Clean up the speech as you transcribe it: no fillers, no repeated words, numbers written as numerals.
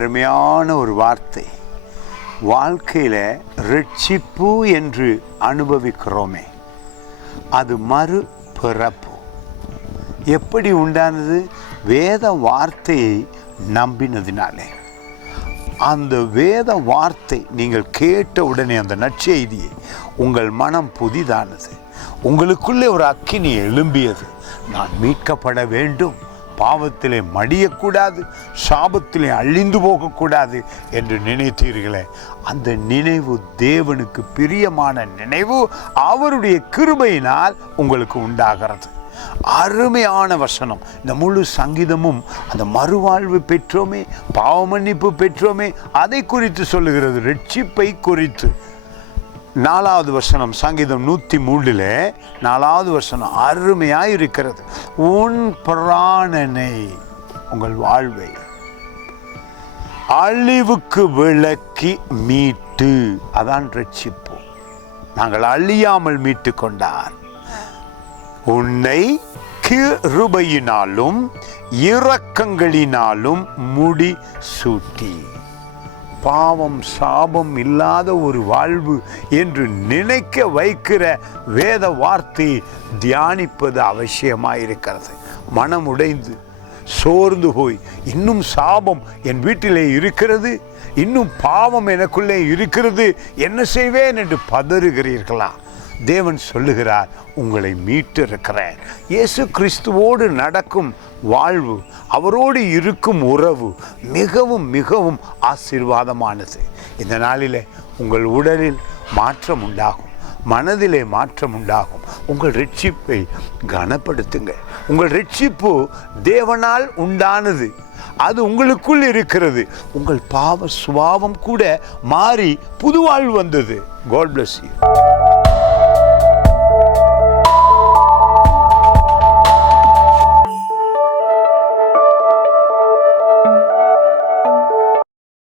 அருமையான ஒரு வார்த்தை. வாழ்க்கையில் ரட்சிப்பு என்று அனுபவிக்கிறோமே, அது மறுபிறப்பு. எப்படி உண்டானது? வேத வார்த்தையை நம்பினதினாலே. அந்த வேத வார்த்தை நீங்கள் கேட்ட உடனே அந்த நற்செய்தியை உங்கள் மனம் புதிதானது. உங்களுக்குள்ளே ஒரு அக்கினி எழும்பியது. நான் மீட்கப்பட வேண்டும், பாவத்திலே மடியக்கூடாது, சாபத்திலே அழிந்து போகக்கூடாது என்று நினைத்தீர்களே, அந்த நினைவு தேவனுக்கு பிரியமான நினைவு அவருடைய கிருபையினால் உங்களுக்கு உண்டாகிறது. அருமையான வசனம். இந்த முழு சங்கீதமும் அந்த மறுவாழ்வு பெற்றோமே, பாவ மன்னிப்பு பெற்றோமே, அதை குறித்து சொல்லுகிறது, ரட்சிப்பை குறித்து. 4வது வசனம், சங்கீதம் 103 4வது வசனம் அருமையாக இருக்கிறது. உன் பிராணனை, உங்கள் வாழ்வை அழிவுக்கு விலக்கி மீட்டு, அதான் ரட்சிப்பு. நாங்கள் அழியாமல் மீட்டு கொண்டார். உன்னை கிருபையினாலும் இரக்கங்களினாலும் முடி சூட்டி. பாவம் சாபம் இல்லாத ஒரு வாழ்வு என்று நினைக்க வைக்கிற வேத வார்த்தையை தியானிப்பது அவசியமாயிருக்கிறது. மனம் உடைந்து சோர்ந்து போய், இன்னும் சாபம் என் வீட்டிலே இருக்கிறது, இன்னும் பாவம் எனக்குள்ளே இருக்கிறது, என்ன செய்வேன் என்று பதறுகிறீர்களா? தேவன் சொல்லுகிறார், உங்களை மீட்டிருக்கிறேன். இயேசு கிறிஸ்துவோடு நடக்கும் வாழ்வு, அவரோடு இருக்கும் உறவு மிகவும் மிகவும் ஆசீர்வாதமானது. இந்த நாளிலே உங்கள் உடலில் மாற்றம் உண்டாகும், மனதிலே மாற்றம் உண்டாகும். உங்கள் ரட்சிப்பை கனப்படுத்துங்கள். உங்கள் ரட்சிப்பு தேவனால் உண்டானது, அது உங்களுக்குள் இருக்கிறது. உங்கள் பாவ சுபாவம் கூட மாறி புது வாழ்வு வந்தது. God bless you.